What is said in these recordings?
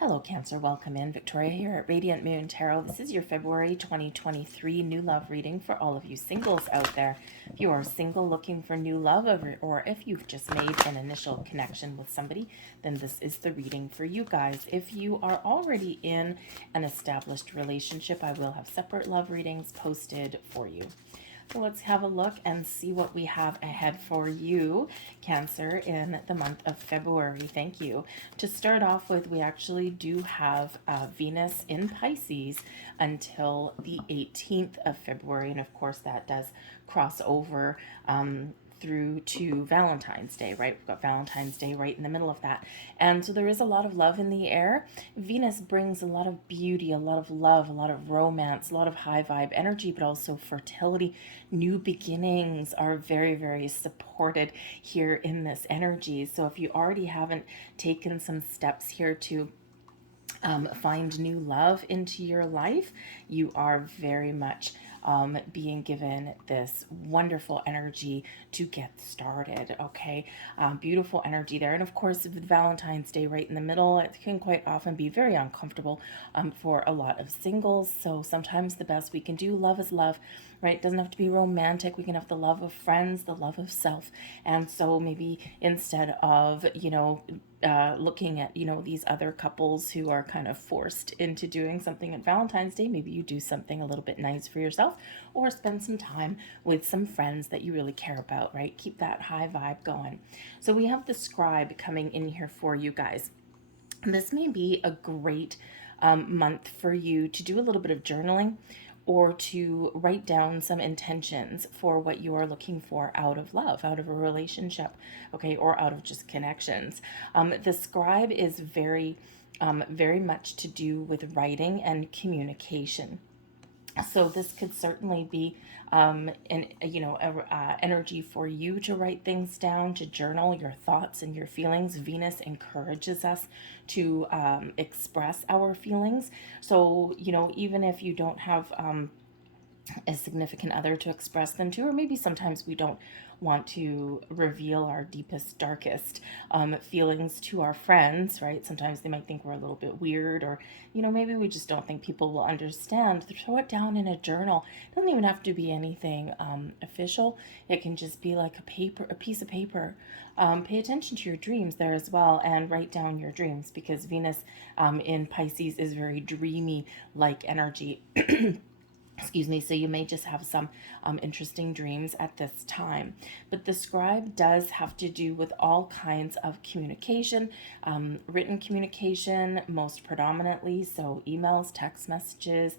Hello, Cancer. Welcome in. Victoria here at Radiant Moon Tarot. This is your February 2023 new love reading for all of you singles out there. If you are single looking for new love, or if you've just made an initial connection with somebody, then this is the reading for you guys. If you are already in an established relationship, I will have separate love readings posted for you. So let's have a look and see what we have ahead for you, Cancer, in the month of February. Thank you. To start off with, we actually do have Venus in Pisces until the 18th of February. And of course, that does cross over through to Valentine's Day, right? We've got Valentine's Day right in the middle of that. And so there is a lot of love in the air. Venus brings a lot of beauty, a lot of love, a lot of romance, a lot of high vibe energy, but also fertility. New beginnings are very, very supported here in this energy. So if you already haven't taken some steps here to find new love into your life, you are very much being given this wonderful energy to get started. Okay, beautiful energy there. And of course, with Valentine's Day right in the middle, it can quite often be very uncomfortable for a lot of singles. So sometimes the best we can do, love is love, right? It doesn't have to be romantic. We can have the love of friends, the love of self. And so maybe instead of, looking at, these other couples who are kind of forced into doing something at Valentine's Day, maybe you do something a little bit nice for yourself or spend some time with some friends that you really care about, right? Keep that high vibe going. So we have the scribe coming in here for you guys. This may be a great month for you to do a little bit of journaling or to write down some intentions for what you are looking for out of love, out of a relationship, okay, or out of just connections. The scribe is very much to do with writing and communication. So this could certainly be energy for you to write things down, to journal your thoughts and your feelings. Venus encourages us to express our feelings. So, even if you don't have a significant other to express them to, or maybe sometimes we don't want to reveal our deepest, darkest feelings to our friends, right? Sometimes they might think we're a little bit weird, or, maybe we just don't think people will understand. Throw it down in a journal. It doesn't even have to be anything official. It can just be like a piece of paper. Pay attention to your dreams there as well and write down your dreams, because Venus in Pisces is very dreamy like energy. Excuse me, so you may just have some interesting dreams at this time. But the scribe does have to do with all kinds of communication, written communication most predominantly, so emails, text messages,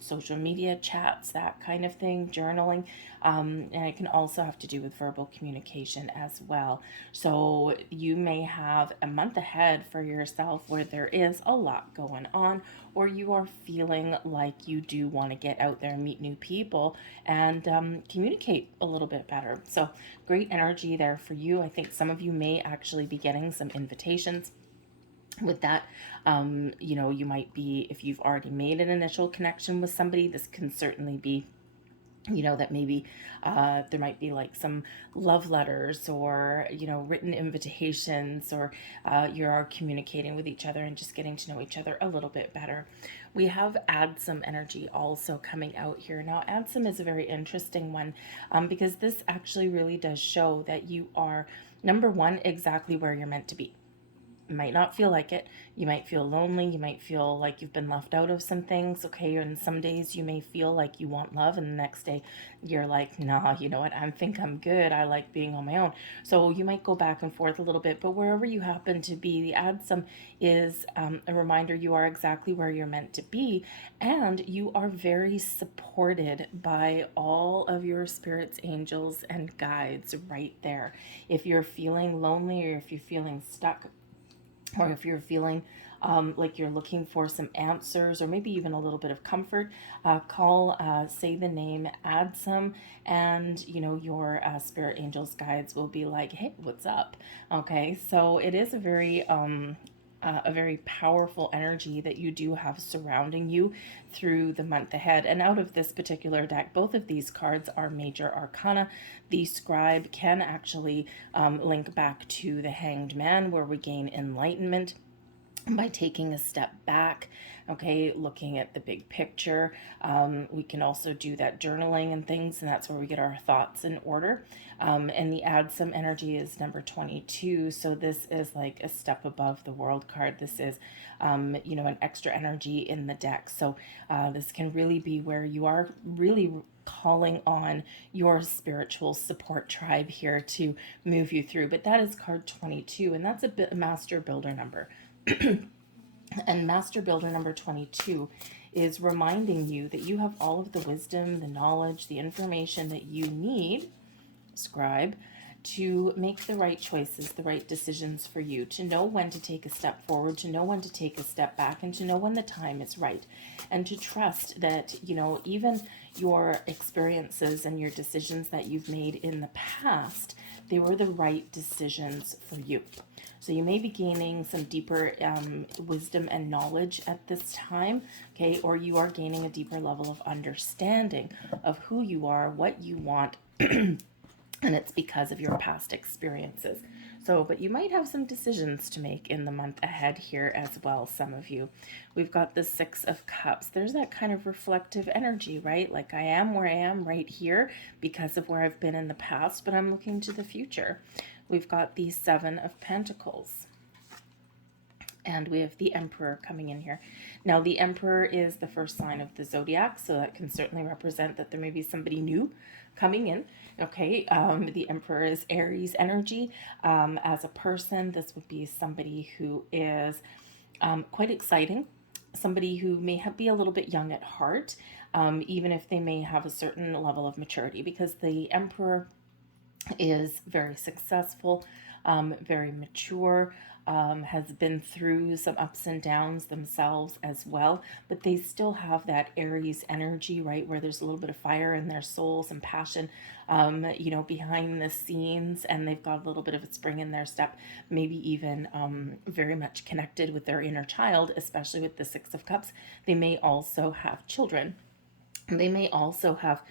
social media chats, that kind of thing, journaling, and it can also have to do with verbal communication as well. So you may have a month ahead for yourself where there is a lot going on, or you are feeling like you do want to get out there and meet new people and communicate a little bit better. So great energy there for you. I think some of you may actually be getting some invitations with that. You might be, if you've already made an initial connection with somebody, this can certainly be that maybe there might be like some love letters or, written invitations, or you are communicating with each other and just getting to know each other a little bit better. We have add some energy also coming out here. Now, add some is a very interesting one because this actually really does show that you are, number one, exactly where you're meant to be. You might not feel like it. You might feel lonely. You might feel like you've been left out of some things. Okay. And some days you may feel like you want love, and the next day you're like, nah, you know what? I think I'm good. I like being on my own. So you might go back and forth a little bit, but wherever you happen to be, the add some is a reminder you are exactly where you're meant to be. And you are very supported by all of your spirits, angels, and guides right there. If you're feeling lonely, or if you're feeling stuck, or if you're feeling like you're looking for some answers, or maybe even a little bit of comfort, say the name, add some, and your spirit angels guides will be like, hey, what's up? Okay, so it is a very powerful energy that you do have surrounding you through the month ahead. And out of this particular deck, both of these cards are major arcana. The scribe can actually link back to the Hanged Man, where we gain enlightenment. by taking a step back, okay, looking at the big picture. We can also do that journaling and things, and that's where we get our thoughts in order. And the add some energy is number 22. So this is like a step above the world card. This is, an extra energy in the deck. So this can really be where you are really calling on your spiritual support tribe here to move you through. But that is card 22, and that's a master builder number. And Master Builder number 22 is reminding you that you have all of the wisdom, the knowledge, the information that you need, scribe, to make the right choices, the right decisions for you, to know when to take a step forward, to know when to take a step back, and to know when the time is right. And to trust that, even your experiences and your decisions that you've made in the past, they were the right decisions for you. So you may be gaining some deeper wisdom and knowledge at this time, okay? Or you are gaining a deeper level of understanding of who you are, what you want, and it's because of your past experiences. So, but you might have some decisions to make in the month ahead here as well, some of you. We've got the Six of Cups. There's that kind of reflective energy, right? Like I am where I am right here because of where I've been in the past, but I'm looking to the future. We've got the Seven of Pentacles. And we have the Emperor coming in here. Now, the Emperor is the first sign of the Zodiac, so that can certainly represent that there may be somebody new coming in. Okay, the Emperor is Aries energy. As a person, this would be somebody who is quite exciting, somebody who may be a little bit young at heart, even if they may have a certain level of maturity, because the Emperor is very successful, very mature, has been through some ups and downs themselves as well, but they still have that Aries energy, right, where there's a little bit of fire in their soul, some passion, behind the scenes, and they've got a little bit of a spring in their step, maybe even very much connected with their inner child, especially with the Six of Cups. They may also have children. They may also have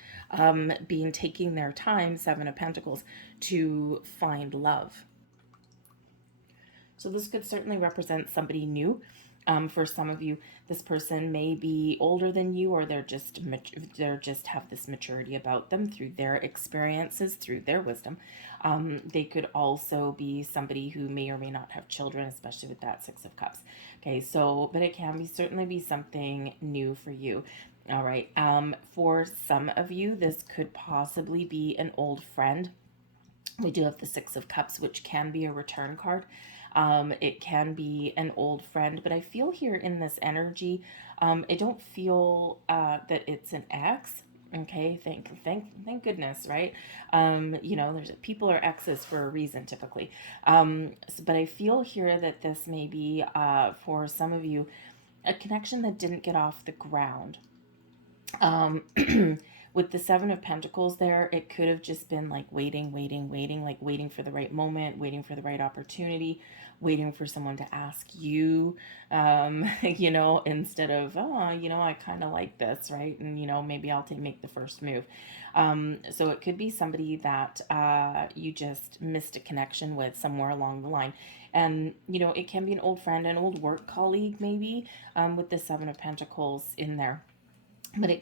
been taking their time, Seven of Pentacles, to find love. So this could certainly represent somebody new. For some of you, this person may be older than you, or they're just have this maturity about them through their experiences, through their wisdom. They could also be somebody who may or may not have children, especially with that Six of Cups. Okay, so but it can certainly be something new for you. All right. For some of you, this could possibly be an old friend. We do have the Six of Cups, which can be a return card. It can be an old friend, but I feel here in this energy, I don't feel that it's an ex. Okay, thank goodness, right? There's people are exes for a reason typically. But I feel here that this may be for some of you a connection that didn't get off the ground. With the Seven of Pentacles there, it could have just been like waiting, like waiting for the right moment, waiting for the right opportunity, waiting for someone to ask you, instead of, I kind of like this, right? And, maybe I'll make the first move. So it could be somebody that you just missed a connection with somewhere along the line. And, it can be an old friend, an old work colleague, maybe, with the Seven of Pentacles in there. But it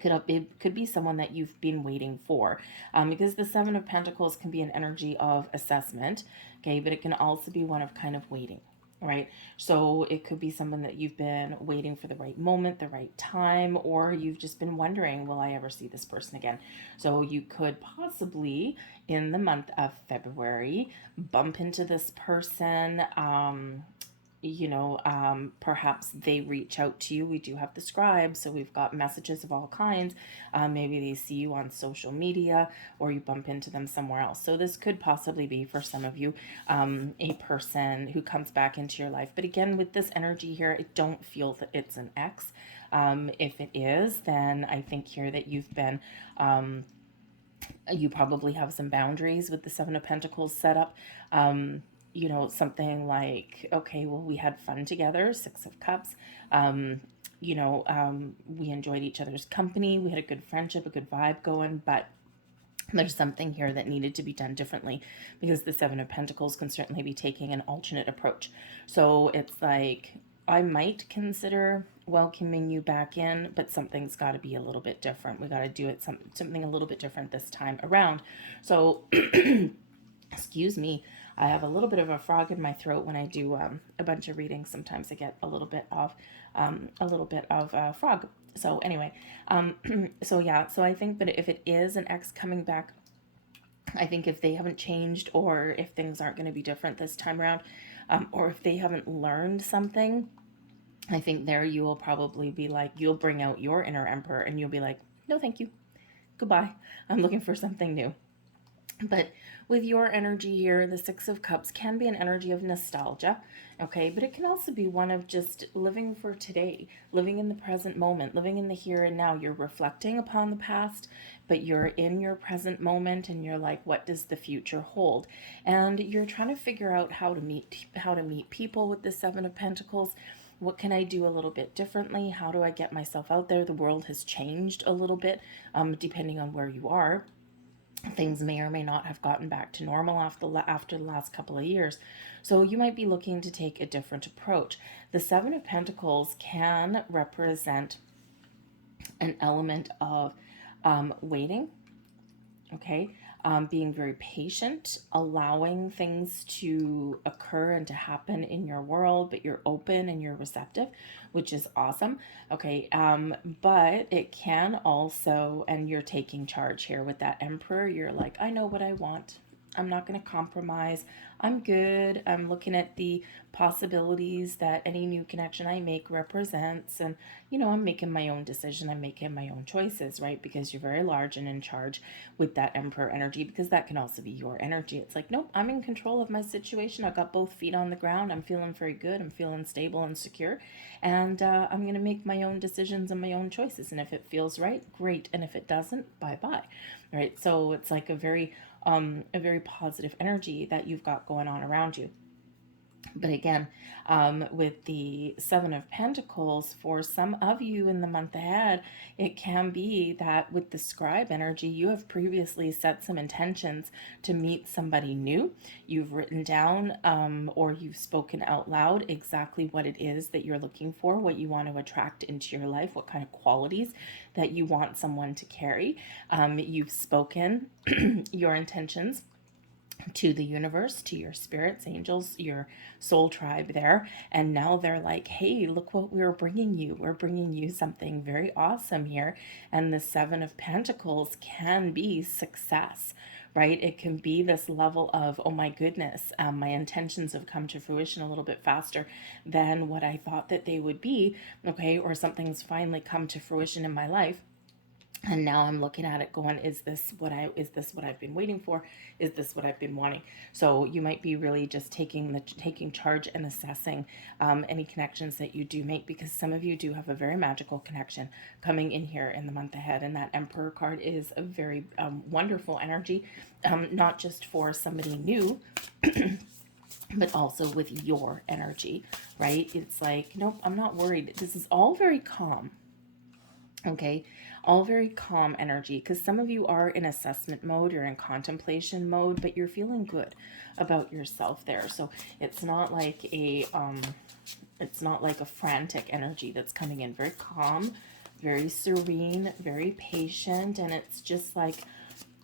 could be someone that you've been waiting for, because the Seven of Pentacles can be an energy of assessment, okay, but it can also be one of kind of waiting, right? So it could be someone that you've been waiting for the right moment, the right time, or you've just been wondering, will I ever see this person again? So you could possibly, in the month of February, bump into this person, perhaps they reach out to you. We do have the scribe, so we've got messages of all kinds. Maybe they see you on social media, or you bump into them somewhere else. So this could possibly be, for some of you, a person who comes back into your life. But again, with this energy here, I don't feel that it's an ex. If it is, then I think here that you've been... you probably have some boundaries with the Seven of Pentacles set up. Something like, okay, well, we had fun together, Six of Cups. We enjoyed each other's company. We had a good friendship, a good vibe going, but there's something here that needed to be done differently, because the Seven of Pentacles can certainly be taking an alternate approach. So it's like, I might consider welcoming you back in, but something's got to be a little bit different. We got to do it something a little bit different this time around. So, excuse me, I have a little bit of a frog in my throat when I do a bunch of readings. Sometimes I get a little bit of frog. So anyway, so yeah, so I think that if it is an ex coming back, I think if they haven't changed, or if things aren't going to be different this time around, or if they haven't learned something, I think there you will probably be like, you'll bring out your inner emperor and you'll be like, no, thank you. Goodbye. I'm looking for something new. But with your energy here, the Six of Cups can be an energy of nostalgia, okay? But it can also be one of just living for today, living in the present moment, living in the here and now. You're reflecting upon the past, but you're in your present moment and you're like, what does the future hold? And you're trying to figure out how to meet people with the Seven of Pentacles. What can I do a little bit differently? How do I get myself out there? The world has changed a little bit, depending on where you are. Things may or may not have gotten back to normal after the last couple of years. So you might be looking to take a different approach. The Seven of Pentacles can represent an element of waiting, okay? Being very patient, allowing things to occur and to happen in your world, but you're open and you're receptive, which is awesome. Okay, but it can also, and you're taking charge here with that Emperor. You're like, I know what I want. I'm not going to compromise. I'm good. I'm looking at the possibilities that any new connection I make represents. And, I'm making my own decision. I'm making my own choices, right? Because you're very large and in charge with that Emperor energy, because that can also be your energy. It's like, nope, I'm in control of my situation. I've got both feet on the ground. I'm feeling very good. I'm feeling stable and secure. And I'm going to make my own decisions and my own choices. And if it feels right, great. And if it doesn't, bye-bye. Right? So it's like a very positive energy that you've got going on around you. But again, with the Seven of Pentacles, for some of you in the month ahead, it can be that with the Scribe energy, you have previously set some intentions to meet somebody new. You've written down or you've spoken out loud exactly what it is that you're looking for, what you want to attract into your life, what kind of qualities that you want someone to carry. You've spoken your intentions to the universe, to your spirits, angels, your soul tribe there. And now they're like, hey, look what we're bringing you. We're bringing you something very awesome here. And the Seven of Pentacles can be success, right? It can be this level of, oh my goodness, my intentions have come to fruition a little bit faster than what I thought that they would be, okay? Or something's finally come to fruition in my life. And now I'm looking at it going, is this what I've been waiting for? Is this what I've been wanting? So you might be really just taking charge and assessing any connections that you do make, because some of you do have a very magical connection coming in here in the month ahead. And that Emperor card is a very wonderful energy, not just for somebody new, but also with your energy, right? It's like, nope, I'm not worried. This is all very calm. Okay, all very calm energy, because some of you are in assessment mode, you're in contemplation mode, but you're feeling good about yourself there. So it's not like a frantic energy that's coming in. Very calm, very serene, very patient, and it's just like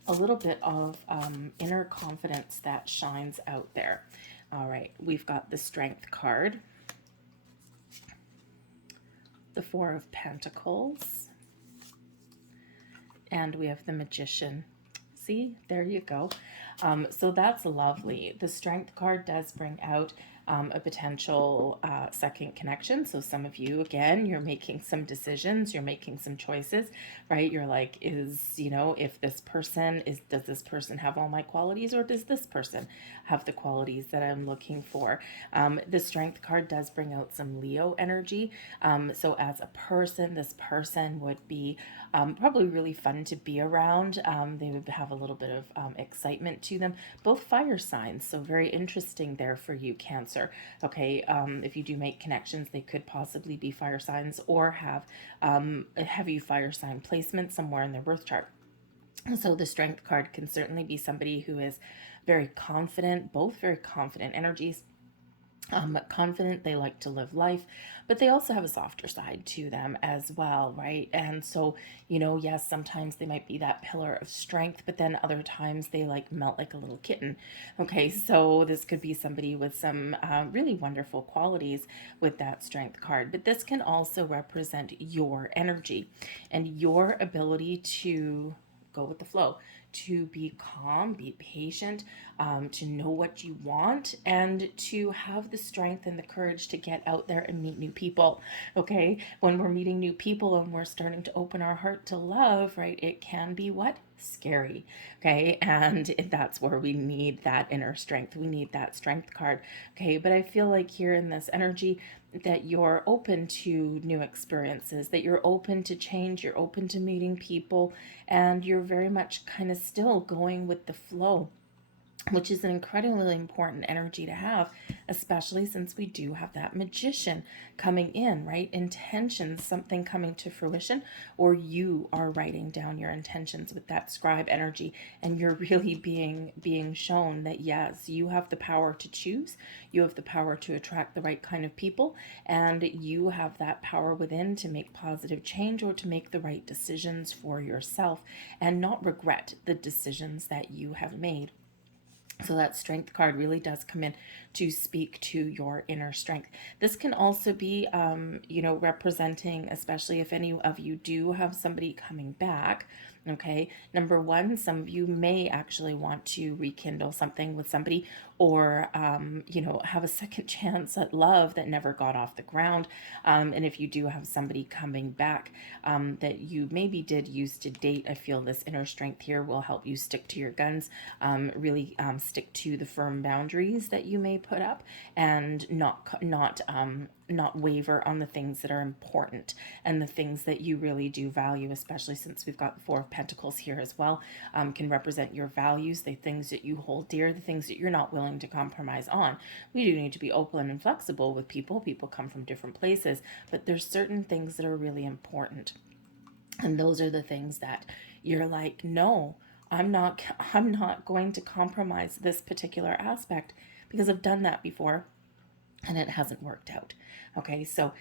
a little bit of inner confidence that shines out there. All right, we've got the Strength card, the Four of Pentacles, and we have the Magician. See, there you go. So that's lovely. The Strength card does bring out a potential second connection. So some of you, again, you're making some decisions, you're making some choices, right? You're like, if this person does this person have all my qualities, or does this person have the qualities that I'm looking for? The Strength card does bring out some Leo energy. So as a person, this person would be probably really fun to be around. They would have a little bit of excitement to them. Both fire signs, so very interesting there for you, Cancer. Okay, if you do make connections, they could possibly be fire signs, or have a heavy fire sign placement somewhere in their birth chart. So the Strength card can certainly be somebody who is very confident, both very confident energies. Confident, they like to live life, but they also have a softer side to them as well, right? And so, yes, sometimes they might be that pillar of strength, but then other times they like melt like a little kitten. Okay, so this could be somebody with some really wonderful qualities with that strength card, but this can also represent your energy and your ability to go with the flow, to be calm, be patient, to know what you want, and to have the strength and the courage to get out there and meet new people. Okay, when we're meeting new people and we're starting to open our heart to love, right, it can be what? Scary. Okay, and that's where we need that inner strength. We need that strength card. Okay, but I feel like here in this energy, that you're open to new experiences, that you're open to change, you're open to meeting people, and you're very much kind of still going with the flow, which is an incredibly important energy to have, especially since we do have that magician coming in, right? Intentions, something coming to fruition, or you are writing down your intentions with that scribe energy, and you're really being shown that yes, you have the power to choose, you have the power to attract the right kind of people, and you have that power within to make positive change or to make the right decisions for yourself and not regret the decisions that you have made. So that strength card really does come in to speak to your inner strength. This can also be, representing, especially if any of you do have somebody coming back. Okay, number one, some of you may actually want to rekindle something with somebody, or have a second chance at love that never got off the ground. And if you do have somebody coming back that you maybe did used to date, I feel this inner strength here will help you stick to your guns, really stick to the firm boundaries that you may put up, and not waver on the things that are important and the things that you really do value, especially since we've got the Four of Pentacles here as well. Can represent your values, the things that you hold dear, the things that you're not willing to compromise on. We do need to be open and flexible with people. People come from different places, but there's certain things that are really important. And those are the things that you're like, no, I'm not going to compromise this particular aspect because I've done that before and it hasn't worked out. Okay, so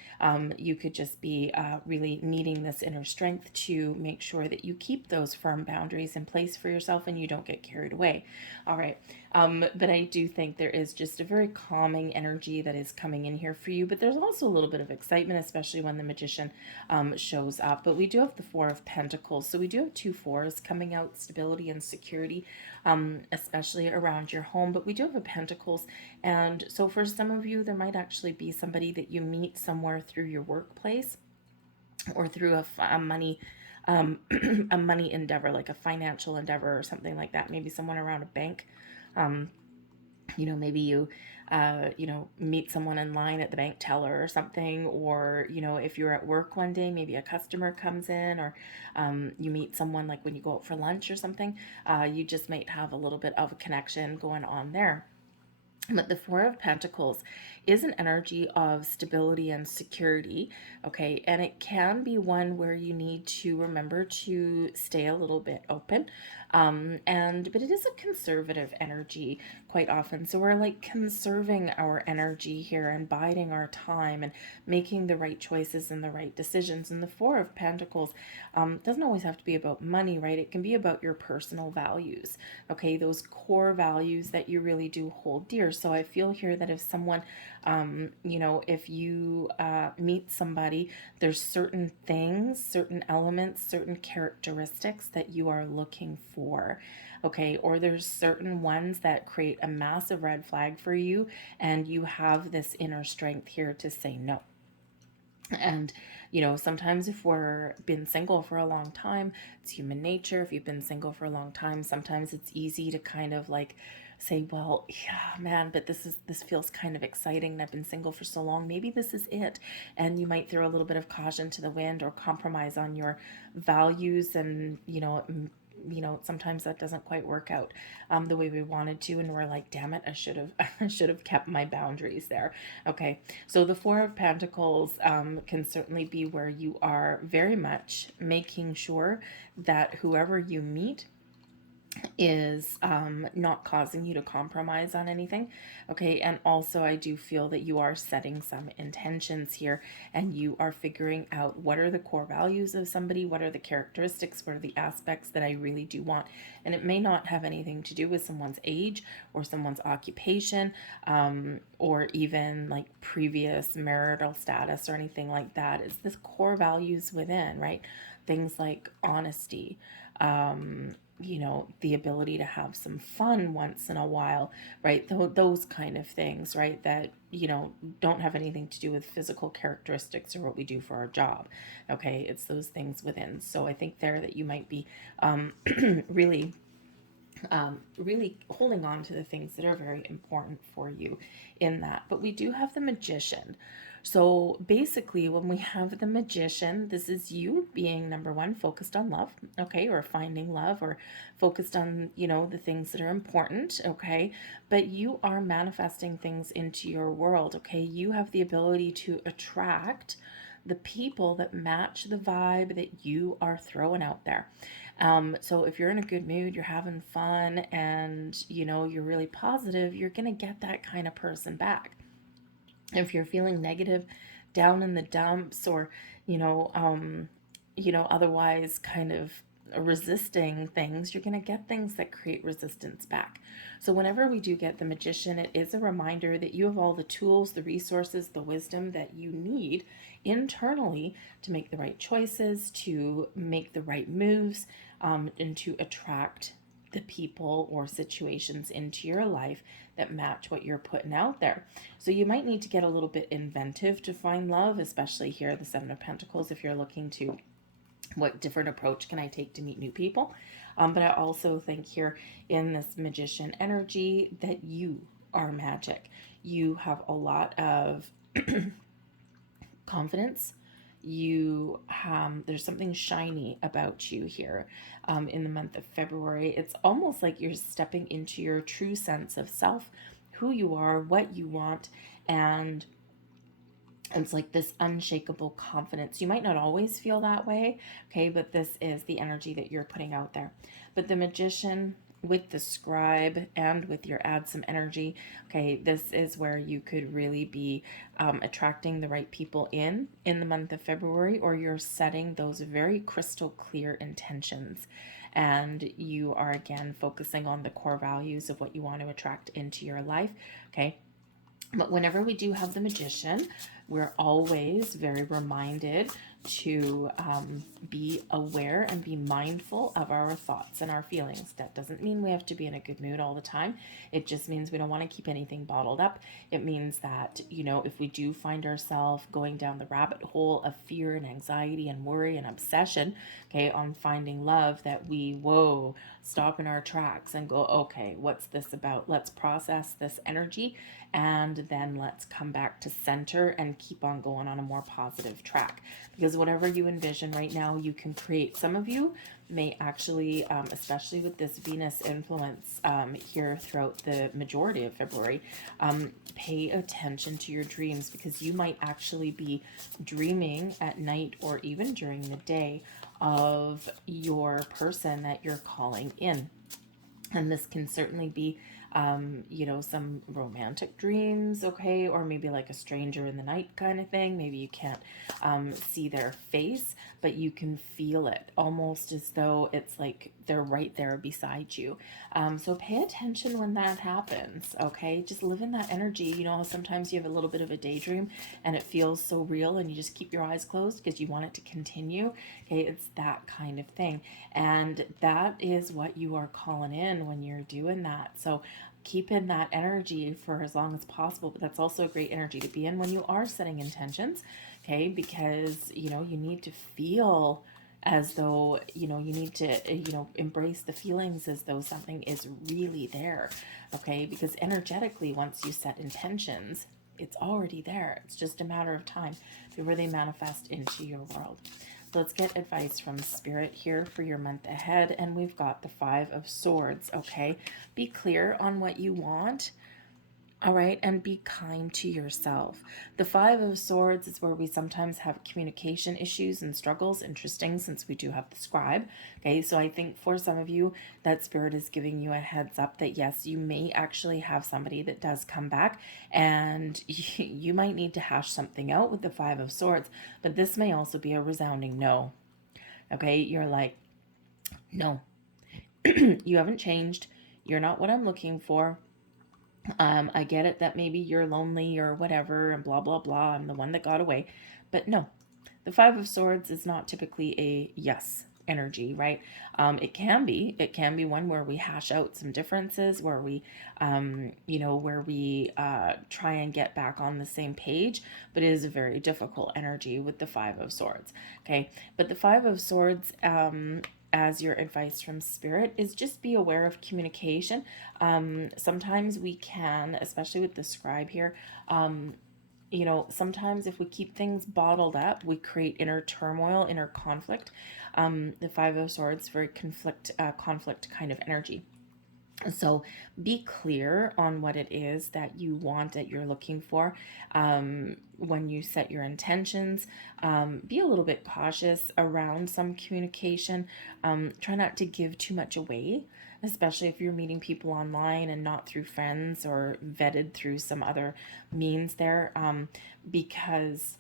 you could just be really needing this inner strength to make sure that you keep those firm boundaries in place for yourself and you don't get carried away. All right, but I do think there is just a very calming energy that is coming in here for you, but there's also a little bit of excitement, especially when the magician shows up. But we do have the Four of Pentacles, so we do have two fours coming out, stability and security, especially around your home. But we do have a Pentacles, and so for some of you, there might actually be somebody that you meet somewhere through your workplace or through a money a money endeavor, like a financial endeavor or something like that. Maybe someone around a bank. Maybe you meet someone in line at the bank teller or something, or if you're at work one day, maybe a customer comes in, or you meet someone like when you go out for lunch or something. You just might have a little bit of a connection going on there. But the Four of Pentacles is an energy of stability and security, okay? And it can be one where you need to remember to stay a little bit open. But it is a conservative energy quite often. So we're like conserving our energy here and biding our time and making the right choices and the right decisions. And the Four of Pentacles doesn't always have to be about money, right? It can be about your personal values, okay? Those core values that you really do hold dear. So I feel here that if someone, if you meet somebody, there's certain things, certain elements, certain characteristics that you are looking for, okay? Or there's certain ones that create a massive red flag for you, and you have this inner strength here to say no. And, sometimes if we're been single for a long time, it's human nature. If you've been single for a long time, sometimes it's easy to kind of like say, well, yeah, man, but this feels kind of exciting. And I've been single for so long. Maybe this is it. And you might throw a little bit of caution to the wind or compromise on your values, and, sometimes that doesn't quite work out the way we wanted to, and we're like, damn it, I should have I should have kept my boundaries there. Okay, so the Four of Pentacles can certainly be where you are very much making sure that whoever you meet is not causing you to compromise on anything. Okay. And also, I do feel that you are setting some intentions here, and you are figuring out what are the core values of somebody, what are the characteristics, what are the aspects that I really do want. And it may not have anything to do with someone's age or someone's occupation, or even like previous marital status or anything like that. It's the core values within, right? Things like honesty, the ability to have some fun once in a while, right? Those kind of things, right? That, don't have anything to do with physical characteristics or what we do for our job. Okay. It's those things within. So I think there that you might be really really holding on to the things that are very important for you in that. But we do have the Magician. So basically, when we have the Magician, this is you being number one, focused on love, okay, or finding love, or focused on, the things that are important, okay, but you are manifesting things into your world, okay. You have the ability to attract the people that match the vibe that you are throwing out there. So if you're in a good mood, you're having fun, and you're really positive, you're gonna get that kind of person back. If you're feeling negative, down in the dumps, or otherwise kind of resisting things, you're going to get things that create resistance back. So whenever we do get the Magician, it is a reminder that you have all the tools, the resources, the wisdom that you need internally to make the right choices, to make the right moves, and to attract the people or situations into your life that match what you're putting out there. So you might need to get a little bit inventive to find love, especially here, the Seven of Pentacles, if you're looking to what different approach can I take to meet new people. But I also think here in this Magician energy that you are magic. You have a lot of confidence. There's something shiny about you here in the month of February. It's almost like you're stepping into your true sense of self, who you are, what you want, and it's like this unshakable confidence. You might not always feel that way, okay, but this is the energy that you're putting out there. But the Magician with the Scribe and with your Add Some Energy, okay, this is where you could really be attracting the right people in the month of February, or you're setting those very crystal clear intentions. And you are again focusing on the core values of what you want to attract into your life, okay? But whenever we do have the Magician, we're always very reminded to be aware and be mindful of our thoughts and our feelings. That doesn't mean we have to be in a good mood all the time. It just means we don't want to keep anything bottled up. It means that, if we do find ourselves going down the rabbit hole of fear and anxiety and worry and obsession, okay, on finding love, that we, stop in our tracks and go, okay, what's this about? Let's process this energy, and then let's come back to center and keep on going on a more positive track. Because whatever you envision right now, you can create. Some of you may actually, especially with this Venus influence here throughout the majority of February, pay attention to your dreams, because you might actually be dreaming at night or even during the day of your person that you're calling in. And this can certainly be some romantic dreams, okay, or maybe like a stranger in the night kind of thing. Maybe you can't see their face, but you can feel it, almost as though it's like they're right there beside you. So pay attention when that happens, okay? Just live in that energy. Sometimes you have a little bit of a daydream and it feels so real, and you just keep your eyes closed because you want it to continue, okay? It's that kind of thing. And that is what you are calling in when you're doing that. So keep in that energy for as long as possible, but that's also a great energy to be in when you are setting intentions, okay? Because you need to feel as though you need to embrace the feelings as though something is really there, okay? Because energetically, once you set intentions, it's already there. It's just a matter of time before they manifest into your world. So let's get advice from Spirit here for your month ahead. And we've got the Five of Swords, okay? Be clear on what you want. All right, and be kind to yourself. The Five of Swords is where we sometimes have communication issues and struggles. Interesting, since we do have the scribe. Okay, so I think for some of you, that spirit is giving you a heads up that yes, you may actually have somebody that does come back, and you might need to hash something out with the Five of Swords, but this may also be a resounding no. Okay, you're like, no, you haven't changed. You're not what I'm looking for. I get it that maybe you're lonely or whatever, and blah, blah, blah. I'm the one that got away. But no, the Five of Swords is not typically a yes energy, right? It can be one where we hash out some differences, where we, where we try and get back on the same page, but it is a very difficult energy with the Five of Swords. Okay. But the Five of Swords, as your advice from spirit, is just be aware of communication. Sometimes we can, especially with the scribe here, sometimes if we keep things bottled up, we create inner turmoil, inner conflict. The Five of Swords, very conflict kind of energy. So be clear on what it is that you want, that you're looking for. When you set your intentions, be a little bit cautious around some communication. Try not to give too much away, especially if you're meeting people online and not through friends or vetted through some other means there, because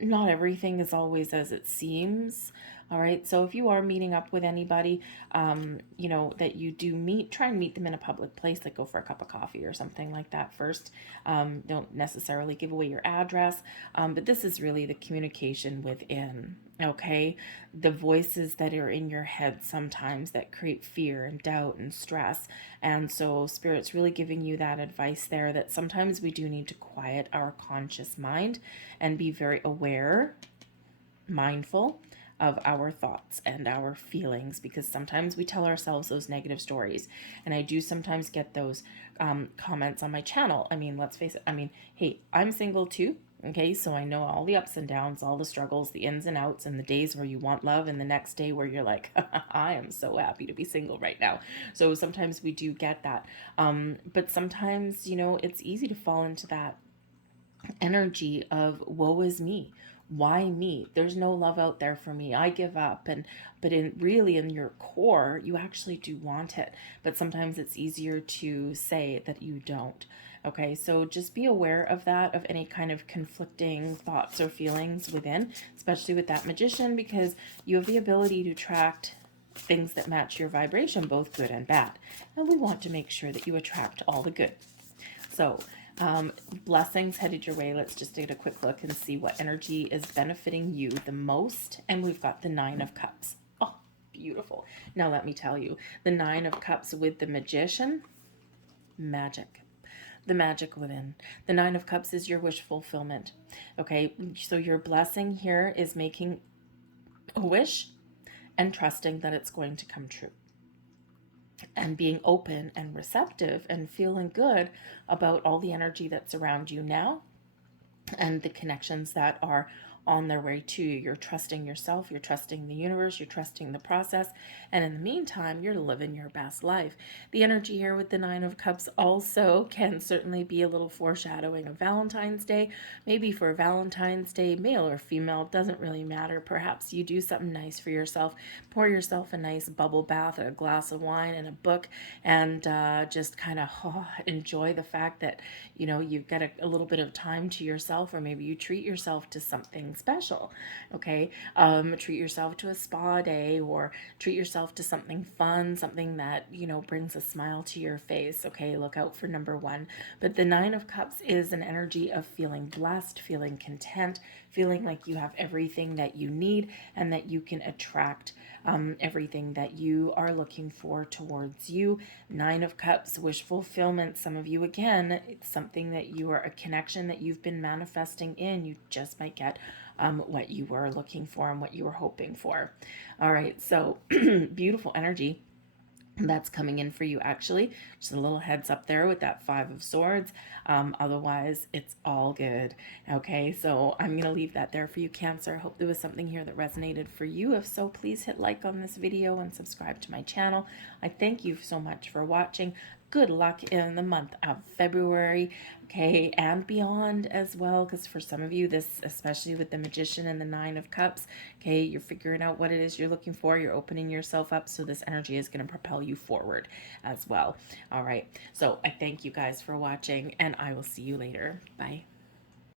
not everything is always as it seems. All right. So if you are meeting up with anybody, that you do meet, try and meet them in a public place, like go for a cup of coffee or something like that first. Don't necessarily give away your address. But this is really the communication within. Okay. The voices that are in your head sometimes that create fear and doubt and stress. And so Spirit's really giving you that advice there, that sometimes we do need to quiet our conscious mind and be very aware, mindful of our thoughts and our feelings, because sometimes we tell ourselves those negative stories. And I do sometimes get those comments on my channel. I mean, let's face it. I mean, hey, I'm single too. Okay, so I know all the ups and downs, all the struggles, the ins and outs, and the days where you want love, and the next day where you're like, I am so happy to be single right now. So sometimes we do get that. But sometimes, it's easy to fall into that energy of woe is me. Why me? There's no love out there for me. I give up. But in your core, you actually do want it. But sometimes it's easier to say that you don't. Okay, so just be aware of that, of any kind of conflicting thoughts or feelings within, especially with that Magician, because you have the ability to attract things that match your vibration, both good and bad. And we want to make sure that you attract all the good. So, blessings headed your way. Let's just take a quick look and see what energy is benefiting you the most. And we've got the Nine of Cups. Oh, beautiful. Now let me tell you, the Nine of Cups with the Magician, magic. The magic within. The Nine of Cups is your wish fulfillment. Okay, so your blessing here is making a wish and trusting that it's going to come true, and being open and receptive and feeling good about all the energy that's around you now and the connections that are on their way to you. You're trusting yourself, you're trusting the universe, you're trusting the process, and in the meantime, you're living your best life. The energy here with the Nine of Cups also can certainly be a little foreshadowing of Valentine's Day. Maybe for Valentine's Day, male or female, doesn't really matter. Perhaps you do something nice for yourself, pour yourself a nice bubble bath, a glass of wine, and a book, and just kind of enjoy the fact that, you've got a little bit of time to yourself, or maybe you treat yourself to something special. Okay, treat yourself to a spa day, or treat yourself to something fun, something that brings a smile to your face. Okay, look out for number one. But the Nine of Cups is an energy of feeling blessed, feeling content, feeling like you have everything that you need, and that you can attract everything that you are looking for towards you. Nine of Cups, wish fulfillment. Some of you, again, it's something that you are, a connection that you've been manifesting in. You just might get what you were looking for and what you were hoping for. All right, so beautiful energy that's coming in for you, actually. Just a little heads up there with that Five of Swords. Otherwise, it's all good. Okay, so I'm going to leave that there for you, Cancer. I hope there was something here that resonated for you. If so, please hit like on this video and subscribe to my channel. I thank you so much for watching. good luck in the month of February, okay, and beyond as well, because for some of you, this, especially with the Magician and the Nine of Cups, okay, you're figuring out what it is you're looking for, you're opening yourself up, so this energy is going to propel you forward as well. All right, so I thank you guys for watching, and I will see you later. Bye.